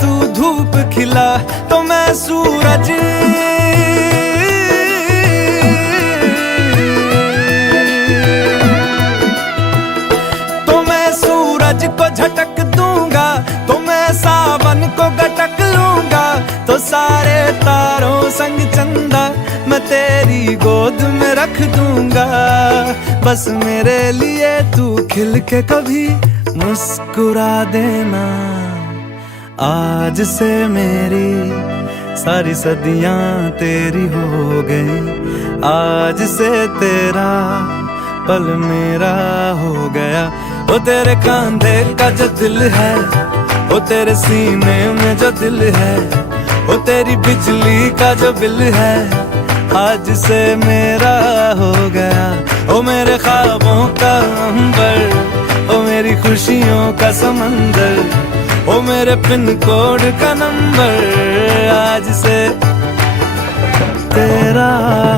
तू धूप खिला तो मैं सूरज, तो मैं सूरज को झटक दूंगा, तो मैं सावन को गटक लूंगा, तो सारे तारों संग चंदा मैं तेरी गोद में रख दूंगा। बस मेरे लिए तू खिल के कभी मुस्कुरा देना। आज से मेरी सारी सदियां तेरी हो गई, आज से तेरा पल मेरा हो गया। वो तेरे कांधे का जो दिल है, वो तेरे सीने में जो दिल है, वो तेरी बिजली का जो बिल है, आज से मेरा हो गया। ओ मेरे ख्वाबों का अंबर, ओ मेरी खुशियों का समंदर, ओ मेरे पिन कोड का नंबर, आज से तेरा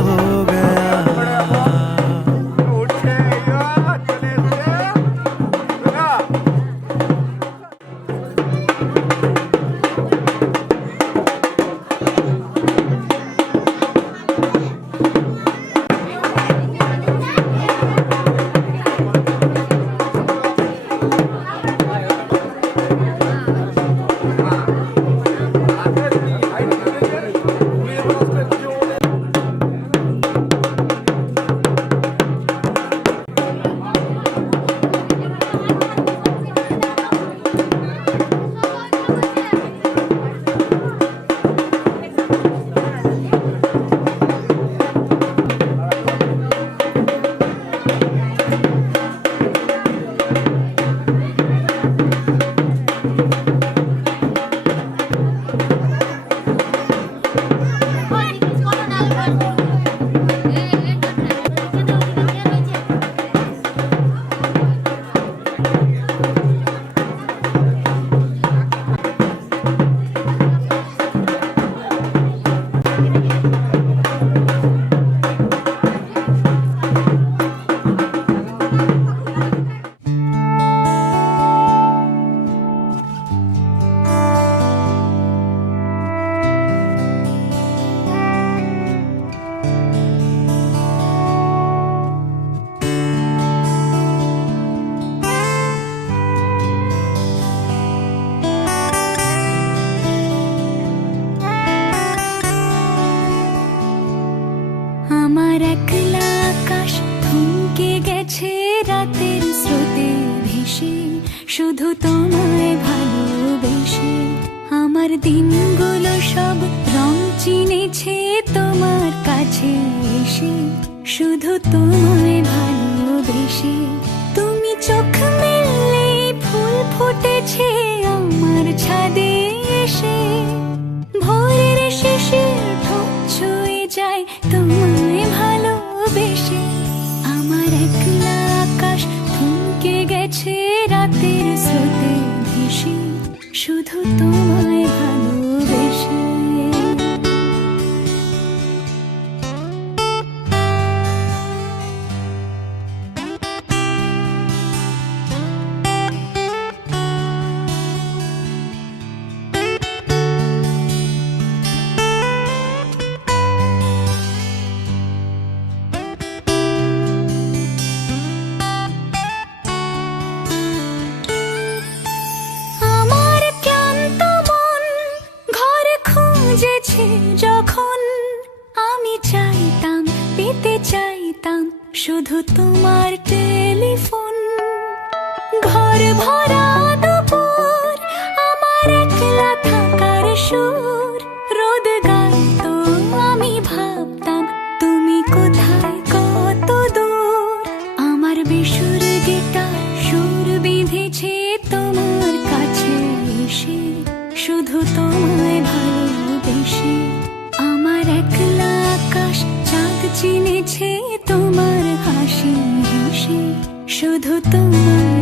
हो गया। আমার একলা আকাশ থমকে গেছে রাতের স্রোতে ভেসে, শুধু তোমায় ভালোবেসে। আমার দিনগুলো সব রং চিনেছে তোমার কাছে এসে, শুধু তোমায় ভালোবেসে। তুমি চোখ মেললে ফুল ফুটেছে আমার ছাদে এসে, ভোরের শিশির ঠোঁট ছুঁয়ে যায় তোমায় ভালোবেসে। আমার একলা আকাশ থমকে গেছে রাতের স্রোতে ভেসে, শুধু তোমায় ভালোবেসে। যখন আমি চাইতাম, পেতে চাইতাম শুধু তোমার টেলিফোন। ঘর ভরা দুপুর, আমার একলা থাকার সুর, রোদ গাইতো আমি ভাবতাম তুমি কোথায় কত দূর। আমার বেসুর গিটার সুর বিঁধেছে তোমার কাছে এসে, শুধু তোমায় ভালোবেসে। আমার একলা আকাশ চাঁদ চিনেছে তোমার হাসি হেসে, শুধু তোমার